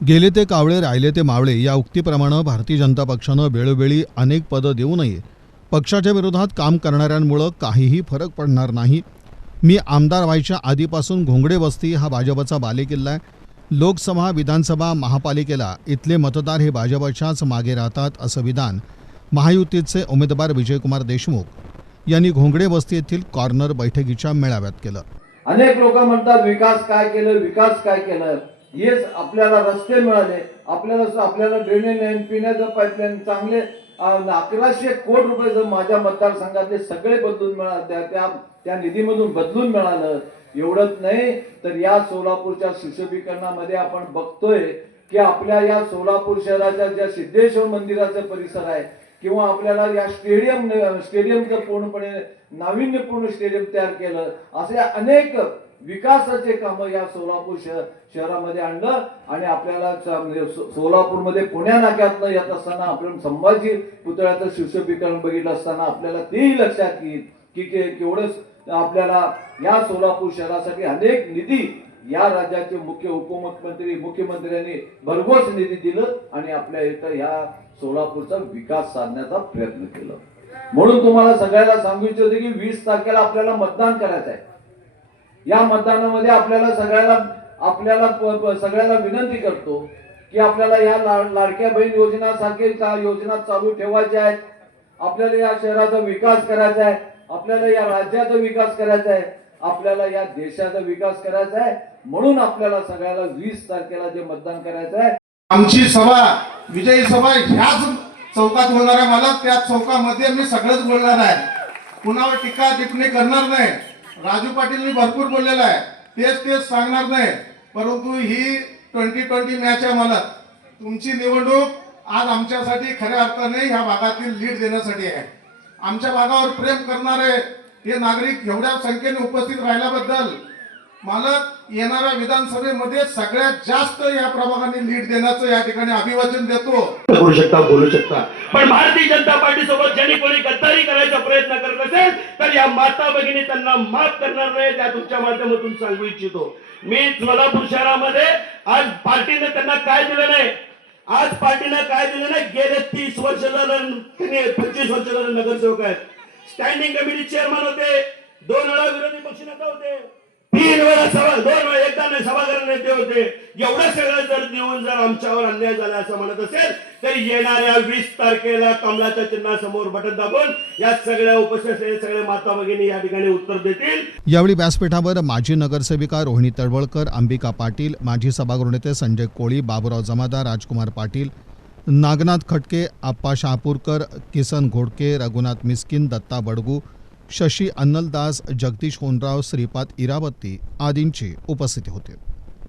गेले ते कावळे राहिले ते मावळे या उक्तीप्रमाणे भारतीय जनता पक्षानं वेळोवेळी अनेक पदं देऊनही पक्षाच्या विरोधात काम करणाऱ्यांमुळं काहीही फरक पडणार नाही. मी आमदार व्हायच्या आधीपासून घोंगडे वस्ती हा भाजपचा बालेकिल्ला आहे. लोकसभा विधानसभा महापालिकेला इथले मतदार हे भाजपच्याच मागे राहतात असं विधान महायुतीचे उमेदवार विजयकुमार देशमुख यांनी घोंगडे वस्ती येथील कॉर्नर बैठकीच्या मेळाव्यात केलं. अनेक लोक म्हणतात विकास काय केलं? विकास काय केलं? हेच आपल्याला रस्ते मिळाले. आपल्याला आपल्याला ड्रेनेज पिण्याचं पाईपलाईन चांगले अकराशे कोटी रुपये जर माझ्या मतदारसंघातले सगळे बदलून मिळाले त्या त्या त्या निधीमधून बदलून मिळालं एवढंच नाही. तर या सोलापूरच्या सुशोभीकरणामध्ये आपण बघतोय की आपल्या या सोलापूर शहराच्या ज्या सिद्धेश्वर मंदिराचा परिसर आहे किंवा आपल्याला या स्टेडियम स्टेडियमचं पूर्णपणे नाविन्यपूर्ण स्टेडियम तयार केलं असे अनेक विकासाचे कामं या सोलापूर शहर शहरामध्ये आणलं आणि आपल्याला म्हणजे सोलापूरमध्ये पुण्या नाक्यातनं येत असताना आपण संभाजी पुतळ्याचं सुशोभीकरण बघितलं असताना आपल्याला तेही लक्षात येईल की के- केवढं आपल्याला या सोलापूर शहरासाठी अनेक निधी या राज्याचे मुख्य उपमुख्यमंत्री मुख्यमंत्र्यांनी भरघोस निधी दिलं आणि आपल्या इथं या सोलापूरचा विकास साधण्याचा प्रयत्न केला. म्हणून तुम्हाला सगळ्याला सांगू इच्छितो की वीस तारखेला आपल्याला मतदान करायचं आहे या मतदानामध्ये आपल्याला सगळ्याला आपल्याला सगळ्याला विनंती करतो की आपल्याला या लाडक्या बहीण योजनासारखे का योजना चालू ठेवायच्या आहेत? आपल्याला या शहराचा विकास करायचा आहे? आपल्याला या राज्याचा विकास करायचा आहे? आपल्याला या देशाचा विकास करायचा आहे म्हणून आपल्याला सगळ्याला वीस तारखेला जे मतदान करायचं आहे आमची सभा विजयी सभा ह्याच चौकात होणार आहे मला. त्या चौकामध्ये मी सगळंच बोलणार आहे. कुणावर टीका टिप्पणी करणार नाही. राजू पाटीलनी भरपूर बोललेलं आहे. तेच तेच सांगणार नाही. परंतु ही ट्वेंटी ट्वेंटी मॅच आहे मला. तुमची निवडणूक आज आमच्यासाठी खऱ्या अर्थाने ह्या भागातील लीड देण्यासाठी आहे. आमच्या भागावर प्रेम करणारे हे नागरिक एवढ्या संख्येने उपस्थित राहिल्याबद्दल मला येणाऱ्या विधानसभेमध्ये सगळ्यात जास्त या प्रभागाने लीड देण्याचं या ठिकाणी अभिवाचन देतो. करू शकता बोलू शकता. पण भारतीय जनता पार्टी सोबत ज्यांनी कोणी गद्दारी करायचा प्रयत्न करत असेल तर या माता भगिनी त्यांना माफ करणार नाही त्या तुमच्या माध्यमातून सांगू इच्छितो. मी सोलापूर शहरामध्ये आज पार्टीने त्यांना काय दिलं नाही? आज पार्टीनं काय दिलं नाही? गेले तीस वर्ष झालं पंचवीस वर्ष झालं नगरसेवक आहेत. स्टँडिंग कमिटी चेअरमन होते. दोन वेळा विरोधी पक्षनेता होते. तीन वेळा सभा दोन वेळा एकदा नाही सभागृह नेते होते. एवढं सगळं जर देऊन जर आमच्यावर अन्याय झाला असं म्हणत असेल तर येणाऱ्या वीस तारखेला कमलाच्या चिन्हासमोर बटन दाबून या सगळ्या उपस्थित सगळ्या माता भगिनी या ठिकाणी उत्तर देतील. यावेळी व्यासपीठावर माजी नगरसेविका रोहिणी तळवळकर अंबिका पाटील माजी सभागृह नेते संजय कोळी बाबुराव जमादार राजकुमार पाटील नागनाथ खटके आप्पा शहापूरकर किसन घोडके रघुनाथ मिस्किन दत्ता बडगू शशी अन्नलदास जगदीश होनराव श्रीपाद इरावती आदींची उपस्थिती होती.